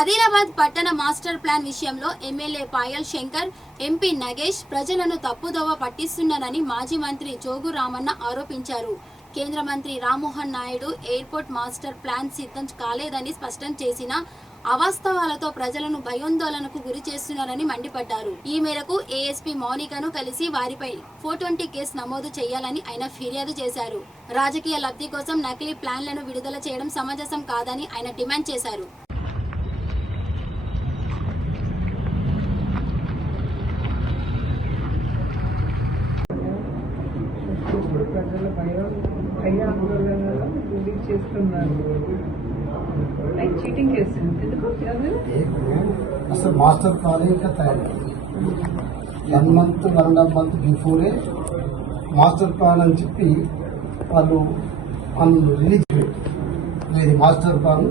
ఆదిలాబాద్ పట్టణ master plan విషయంలో MLA Payal Shankar, MP Nagesh ప్రజలను తప్పుదోవ పట్టిస్తున్నారని మాజీ మంత్రి జోగు రామన్న ఆరోపించారు. కేంద్ర మంత్రి Rammohan Naidu airport master plan సిద్ధం కాలేదని స్పష్టం చేసిన అవాస్తవాలతో ప్రజలను భయోందోళనకు గురి చేస్తున్నారని మండిపడ్డారు. ఈ మేరకు ఏఎస్పీ మౌనికను కలిసి వారిపై 420 కేసు నమోదు చేయాలని ఆయన ఫిర్యాదు చేశారు. రాజకీయ లబ్ధి కోసం నకిలీ ప్లాన్లను విడుదల చేయడం సమంజసం కాదని ఆయన డిమాండ్ చేశారు. అసలు మాస్టర్ ప్లాన్ ఇంకా తయారు 1 month 1.5 month before master plan అని చెప్పి వాళ్ళు రిలీజ్ ఇది మాస్టర్ ప్లాన్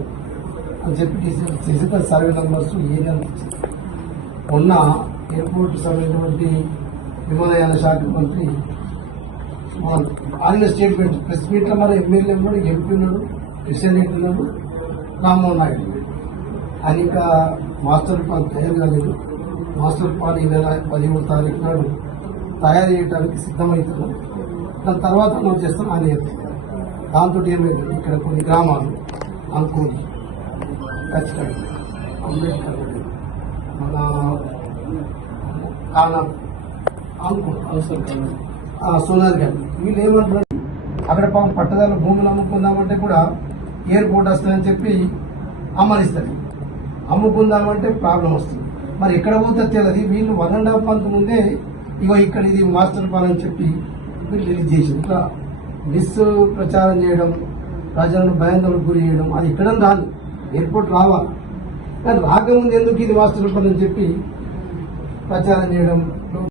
అని చెప్పి ఫిజికల్ సర్వే నెంబర్స్ ఏరియా ఉన్న ఎయిర్పోర్ట్ సంబంధించినటువంటి విమానయాన శాఖ మంత్రి ఆడిన స్టేట్మెంట్ ప్రెస్ మీట్లో మన ఎమ్మెల్యే ఉన్నాడు, ఎంపీ ఉన్నాడు, క్రిస్టియన్ రెడ్డి ఉన్నాడు, రామ్మోహన్ నాయుడు అని ఇంకా మాస్టర్ ప్లాన్ తయారు కాలేదు. మాస్టర్ ప్లాన్ ఈ నెల 17వ తారీఖు నాడు తయారు చేయడానికి సిద్ధమవుతున్నాం. దాని తర్వాత మనం చేస్తాం అని దాంతో ఏమైంది ఇక్కడ కొన్ని గ్రామాలు అనుకోని ఖచ్చితంగా అంబేద్కర్ మన కానా అనుకో సోనార్ గారు వీళ్ళు ఏమంటున్నారు, అక్కడ పాపం పట్టదారుల భూములు అమ్ముకుందామంటే కూడా ఎయిర్పోర్ట్ వస్తుందని చెప్పి అమ్మనిస్తారు. అమ్ముకుందామంటే ప్రాబ్లం వస్తుంది. మరి ఎక్కడ పోతే తెలియదు. వీళ్ళు 1.5 month ముందే ఇగో ఇక్కడ ఇది మాస్టర్ ప్లాన్ అని చెప్పి వీళ్ళు రిలీజ్ చేసి ఇట్లా ప్రచారం చేయడం, ప్రజలను భయాందోళనకు గురి చేయడం, అది ఇక్కడ రాదు, ఎయిర్పోర్ట్ రావాలి కానీ రాకముందు ఎందుకు ఇది మాస్టర్ ప్లాన్ అని చెప్పి ప్రచారం చేయడం